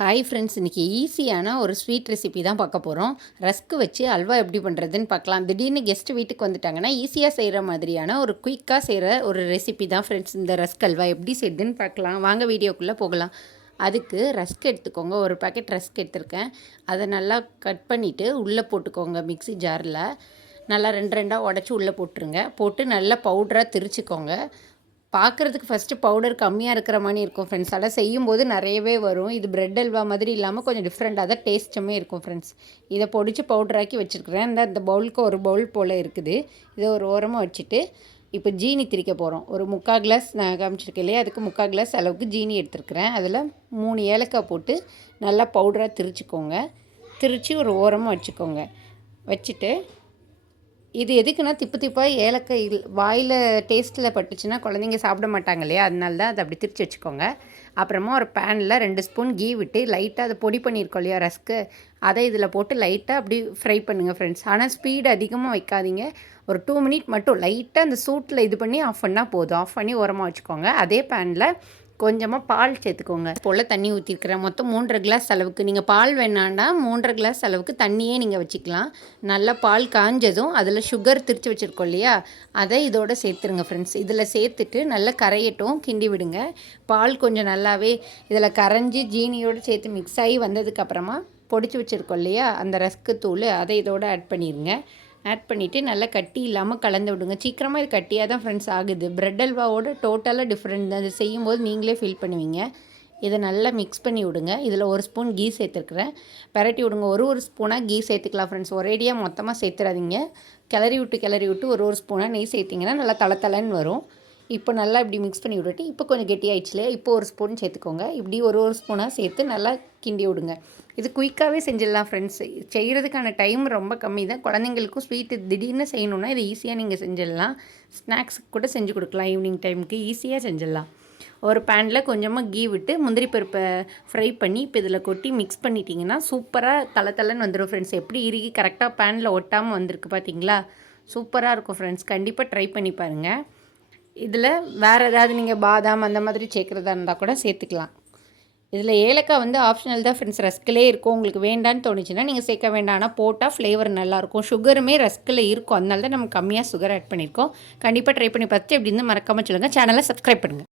Hi friends, இன்றைக்கி ஈஸியான ஒரு ஸ்வீட் ரெசிபி தான் பார்க்க போகிறோம். ரஸ்க்கு வச்சு அல்வா எப்படி பண்ணுறதுன்னு பார்க்கலாம். திடீர்னு கெஸ்ட்டு வீட்டுக்கு வந்துட்டாங்கன்னா ஈஸியாக செய்கிற மாதிரியான ஒரு குயிக்காக செய்கிற ஒரு ரெசிபி தான் ஃப்ரெண்ட்ஸ். இந்த ரஸ்க் அல்வா எப்படி செய்யுதுன்னு பார்க்கலாம். வாங்க வீடியோக்குள்ளே போகலாம். அதுக்கு ரஸ்க் எடுத்துக்கோங்க. ஒரு பேக்கெட் ரஸ்க் எடுத்துருக்கேன். அதை நல்லா கட் பண்ணிவிட்டு உள்ளே போட்டுக்கோங்க. மிக்ஸி ஜாரில் நல்லா ரெண்டு ரெண்டாக உடச்சி உள்ளே போட்டுருங்க. போட்டு நல்லா பவுடராக திரிச்சிக்கோங்க. பார்க்குறதுக்கு ஃபஸ்ட்டு பவுடர் கம்மியாக இருக்கிற மாதிரி இருக்கும் ஃப்ரெண்ட்ஸ். ஆனால் செய்யும்போது நிறையவே வரும். இது பிரெட் அல்வா மாதிரி இல்லாமல் கொஞ்சம் டிஃப்ரெண்ட்டாக தான் டேஸ்ட்டுமே இருக்கும் ஃப்ரெண்ட்ஸ். இதை பொடிச்சு பவுடராக்கி வச்சுருக்கிறேன். இந்த பவுலுக்கு ஒரு பவுல் போல் இருக்குது. இதை ஒரு ஓரமாக வச்சுட்டு இப்போ ஜீனி திரிக்க போகிறோம். ஒரு 3/4 கிளாஸ் நான் காமிச்சிருக்கேன் இல்லையா, அதுக்கு 3/4 கிளாஸ் அளவுக்கு ஜீனி எடுத்துருக்கிறேன். அதில் 3 ஏலக்காய் போட்டு நல்லா பவுடராக திரிச்சிக்கோங்க. திரித்து ஒரு ஓரமாக வச்சுக்கோங்க. வச்சுட்டு இது எதுக்குன்னா திப்பு திப்பாக ஏலக்காய் வாயில் டேஸ்ட்டில் பட்டுச்சுன்னா குழந்தைங்க சாப்பிட மாட்டாங்க இல்லையா, அதனால தான் அதை அப்படி திரிச்சு வச்சுக்கோங்க. அப்புறமா ஒரு பேனில் 2 ஸ்பூன் கீ விட்டு லைட்டாக அதை பொடி பண்ணியிருக்கோம் இல்லையா ரஸ்க்கு, அதை இதில் போட்டு லைட்டாக அப்படி ஃப்ரை பண்ணுங்கள் ஃப்ரெண்ட்ஸ். ஆனால் ஸ்பீடு அதிகமாக வைக்காதீங்க. ஒரு 2 மினிட் மட்டும் லைட்டாக அந்த சூட்டில் இது பண்ணி ஆஃப் பண்ணால் போதும். ஆஃப் பண்ணி ஓரமாக வச்சுக்கோங்க. அதே பேனில் கொஞ்சமாக பால் சேர்த்துக்கோங்க. போல் தண்ணி ஊற்றிருக்கிறேன். மொத்தம் 3.5 கிளாஸ் அளவுக்கு. நீங்கள் பால் வேணாண்டா 3.5 கிளாஸ் அளவுக்கு தண்ணியே நீங்கள் வச்சுக்கலாம். நல்லா பால் காஞ்சதும் அதில் சுகர் திரிச்சு வச்சுருக்கோம் இல்லையா, அதை இதோட சேர்த்துருங்க ஃப்ரெண்ட்ஸ். இதில் சேர்த்துட்டு நல்லா கரையட்டும், கிண்டி விடுங்க. பால் கொஞ்சம் நல்லாவே இதில் கரைஞ்சி ஜீனியோடு சேர்த்து மிக்ஸ் ஆகி வந்ததுக்கப்புறமா பொடிச்சு வச்சுருக்கோம் இல்லையா அந்த ரஸ்க்கு தூள், அதை இதோடு ஆட் பண்ணிடுங்க. ஆட் பண்ணிவிட்டு நல்லா கட்டி இல்லாமல் கலந்து விடுங்க. சீக்கிரமாக இது கட்டியாக தான் ஃப்ரெண்ட்ஸ் ஆகுது. பிரெட் அல்வாவோட டோட்டலாக டிஃப்ரெண்ட். அது செய்யும்போது நீங்களே ஃபீல் பண்ணுவீங்க. இதை நல்லா மிக்ஸ் பண்ணி விடுங்க. இதில் 1 ஸ்பூன் கீ சேர்த்துருக்குறேன். பரட்டி விடுங்க. ஒரு ஸ்பூனாக கீ சேர்த்துக்கலாம் ஃப்ரெண்ட்ஸ். ஒரேடியாக மொத்தமாக சேர்த்துறாதீங்க. கிளறி விட்டு ஒரு ஸ்பூனாக நெய் சேர்த்திங்கன்னா நல்லா தளன்னு வரும். இப்போ நல்லா இப்படி மிக்ஸ் பண்ணி விட்டுட்டு இப்போ கொஞ்சம் கெட்டியாகிடுச்சு இல்லையா, இப்போ 1 ஸ்பூன் சேர்த்துக்கோங்க. இப்படி ஒரு ஸ்பூனாக சேர்த்து நல்லா கிண்டி விடுங்க. இது குயிக்காகவே செஞ்சிடலாம் ஃப்ரெண்ட்ஸ். செய்கிறதுக்கான டைம் ரொம்ப கம்மி தான். குழந்தைங்களுக்கும் ஸ்வீட்டு திடீர்னு செய்யணுன்னா இது ஈஸியாக நீங்கள் செஞ்சிடலாம். ஸ்நாக்ஸுக்கு கூட செஞ்சு கொடுக்கலாம். ஈவினிங் டைமுக்கு ஈஸியாக செஞ்சிடலாம். ஒரு பேனில் கொஞ்சமாக கீ விட்டு முந்திரி பருப்பை ஃப்ரை பண்ணி இப்போ இதில் கொட்டி மிக்ஸ் பண்ணிட்டீங்கன்னா சூப்பராக தளன்னு வந்துடும் ஃப்ரெண்ட்ஸ். எப்படி இறுகி கரெக்டாக பேனில் ஒட்டாமல் வந்திருக்கு பார்த்தீங்களா, சூப்பராக இருக்கும் ஃப்ரெண்ட்ஸ். கண்டிப்பாக ட்ரை பண்ணி பாருங்கள். இதில் வேறு ஏதாவது நீங்கள் பாதாம் அந்த மாதிரி சேர்க்குறதா இருந்தால் கூட சேர்த்துக்கலாம். இதில் ஏலக்காய் ஆப்ஷனல் தான் ஃப்ரெண்ட்ஸ். ரஸ்கிலே இருக்கும். உங்களுக்கு வேண்டான்னு தோணுச்சுன்னா நீங்கள் சேர்க்க வேண்டாம். ஆனால் போட்டால் ஃப்ளேவர் நல்லாயிருக்கும். சுகருமே ரஸ்கில் இருக்கும். அதனால தான் நம்ம கம்மியாக சுகர் ஆட் பண்ணியிருக்கோம். கண்டிப்பாக ட்ரை பண்ணி பார்த்துட்டு எப்படி இருந்து மறக்காமல் சொல்லுங்கள். சேனலை சப்ஸ்கிரைப் பண்ணுங்கள்.